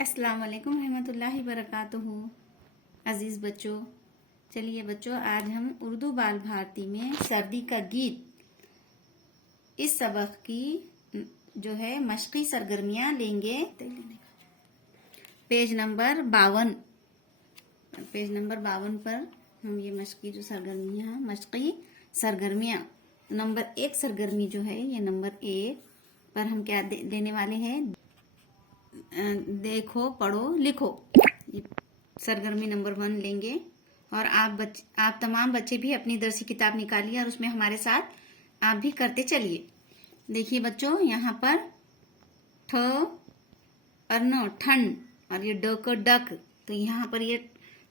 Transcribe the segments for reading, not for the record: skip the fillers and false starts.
अस्सलाम वालेकुम रहमतुल्लाहि बरकातुहू। अजीज बच्चों, चलिए बच्चों, आज हम उर्दू बाल भारती में सर्दी का गीत इस सबक की जो है मशक़ी सरगर्मियां लेंगे। पेज नंबर 52 पर हम ये मशक़ी जो सरगर्मियां मशक़ी सरगर्मियां नंबर 1 सरगर्मी जो है ये नंबर 1 पर हम क्या देने वाले हैं, देखो पढ़ो लिखो। सरगर्मी नंबर 1 लेंगे और आप तमाम बच्चे भी अपनी दरसी किताब निकालिए और उसमें हमारे साथ आप भी करते चलिए। देखिए बच्चों, यहाँ पर ठ और न ठंड और ये ड को डक, तो यहाँ पर ये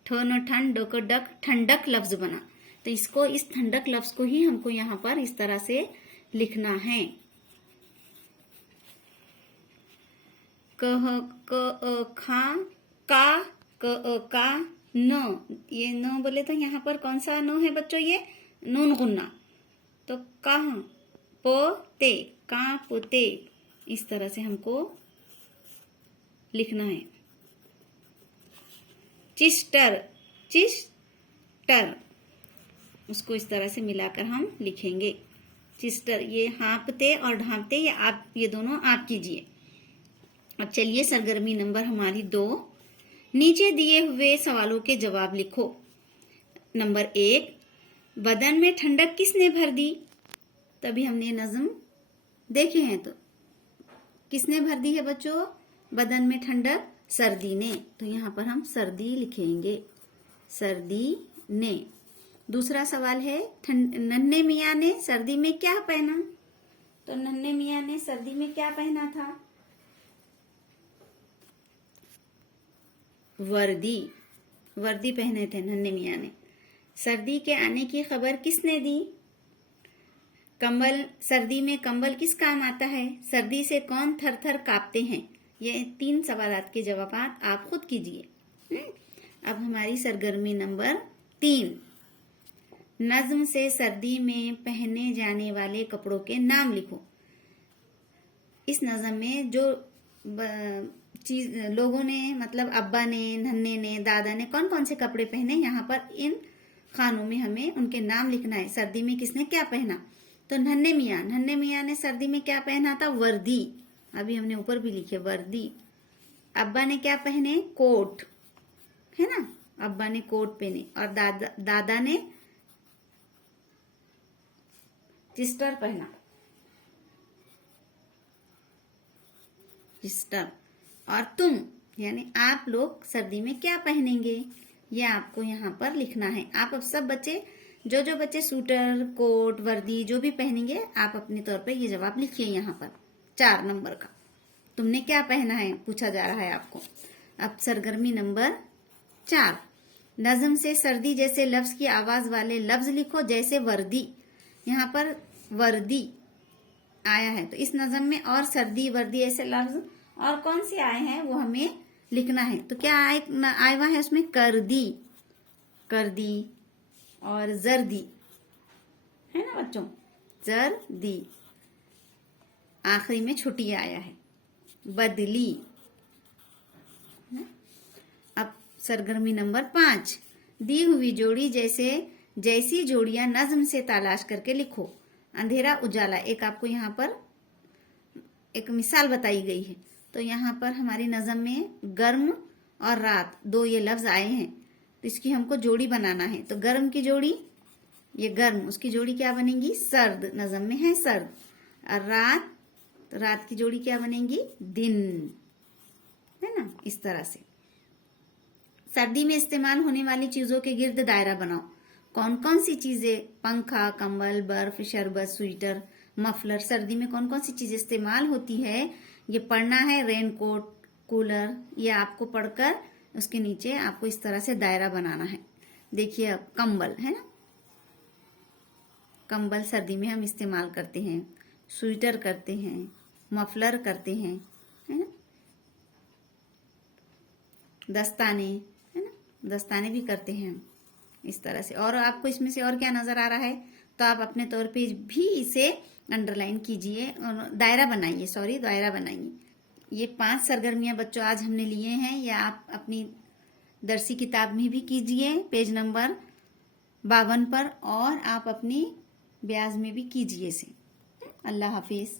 ठ न ठंड ड को डक ठंडक लफ्ज बना। तो इसको इस ठंडक लफ्ज को ही हमको यहाँ पर इस तरह से लिखना है। कह क खा का क का न, ये न बोले तो यहाँ पर कौन सा न है बच्चों, ये नून गुन्ना। तो कहा पोते का पोते, इस तरह से हमको लिखना है। चिस्टर चिस्टर, उसको इस तरह से मिलाकर हम लिखेंगे। चिस्टर, ये हाँपते और ढांपते ये आप, ये दोनों आप कीजिए। अब चलिए सरगर्मी नंबर हमारी 2, नीचे दिए हुए सवालों के जवाब लिखो। नंबर 1, बदन में ठंडक किसने भर दी? तभी हमने नज्म देखे हैं, तो किसने भर दी है बच्चों बदन में ठंडक? सर्दी ने। तो यहाँ पर हम सर्दी लिखेंगे, सर्दी ने। दूसरा सवाल है, नन्हे मियाँ ने सर्दी में क्या पहना? तो नन्हे मियाँ ने सर्दी में क्या पहना था? वर्दी, वर्दी पहने थे नन्हे मियाँ ने। सर्दी के आने की खबर किसने दी? कंबल, सर्दी में कंबल किस काम आता है? सर्दी से कौन थर थर कांपते हैं? ये 3 सवालात के जवाब आप खुद कीजिए। अब हमारी सरगर्मी नंबर 3, नज्म से सर्दी में पहने जाने वाले कपड़ों के नाम लिखो। इस नज्म में जो चीज लोगों ने, मतलब अब्बा ने, नन्हे ने, दादा ने कौन कौन से कपड़े पहने, यहाँ पर इन खानों में हमें उनके नाम लिखना है। सर्दी में किसने क्या पहना? तो नन्हे मियाँ ने सर्दी में क्या पहना था? वर्दी। अभी हमने ऊपर भी लिखे वर्दी। अब्बा ने क्या पहने? कोट, है ना, अब्बा ने कोट पहने। और दादा ने चिस्टर पहना, चिस्टर। और तुम यानी आप लोग सर्दी में क्या पहनेंगे, ये आपको यहाँ पर लिखना है। आप अब सब बच्चे, जो बच्चे सूटर, कोट, वर्दी जो भी पहनेंगे, आप अपने तौर पे ये जवाब लिखिए। यहाँ पर 4 नंबर का तुमने क्या पहना है पूछा जा रहा है आपको। अब सरगर्मी नंबर 4, नज्म से सर्दी जैसे लफ्ज की आवाज वाले लफ्ज लिखो, जैसे वर्दी। यहाँ पर वर्दी आया है, तो इस नज्म में और सर्दी, वर्दी ऐसे लफ्ज और कौन से आए हैं वो हमें लिखना है। तो क्या आया हुआ है उसमें? करदी, करदी और जर्दी, है ना बच्चों, जर्दी। आखिरी में छुट्टी आया है, बदली। अब सरगर्मी नंबर 5, दी हुई जोड़ी जैसी जोड़ियां नज्म से तलाश करके लिखो। अंधेरा उजाला, एक आपको यहाँ पर एक मिसाल बताई गई है। तो यहाँ पर हमारी नज्म में गर्म और रात 2 ये लफ्ज आए हैं, तो इसकी हमको जोड़ी बनाना है। तो गर्म की जोड़ी ये गर्म, उसकी जोड़ी क्या बनेगी? सर्द, नज्म में है सर्द। और रात, तो रात की जोड़ी क्या बनेगी? दिन, है ना, इस तरह से। सर्दी में इस्तेमाल होने वाली चीजों के गिर्द दायरा बनाओ। कौन कौन सी चीजें? पंखा, कंबल, बर्फ, शरबत, स्वेटर, मफलर। सर्दी में कौन कौन सी चीजें इस्तेमाल होती है ये पढ़ना है। रेनकोट, कूलर, ये आपको पढ़कर उसके नीचे आपको इस तरह से दायरा बनाना है। देखिए अब कंबल, है ना, कंबल सर्दी में हम इस्तेमाल करते हैं, स्वेटर करते हैं, मफलर करते हैं, है ना, दस्ताने, है ना, दस्ताने भी करते हैं हम इस तरह से। और आपको इसमें से और क्या नजर आ रहा है, तो आप अपने तौर पे भी इसे अंडरलाइन कीजिए और दायरा बनाइए, दायरा बनाइए। ये 5 सरगर्मियां बच्चों आज हमने लिए हैं, या आप अपनी दरसी किताब में भी कीजिए पेज नंबर 52 पर, और आप अपनी ब्याज में भी कीजिए इसे। अल्लाह हाफिज।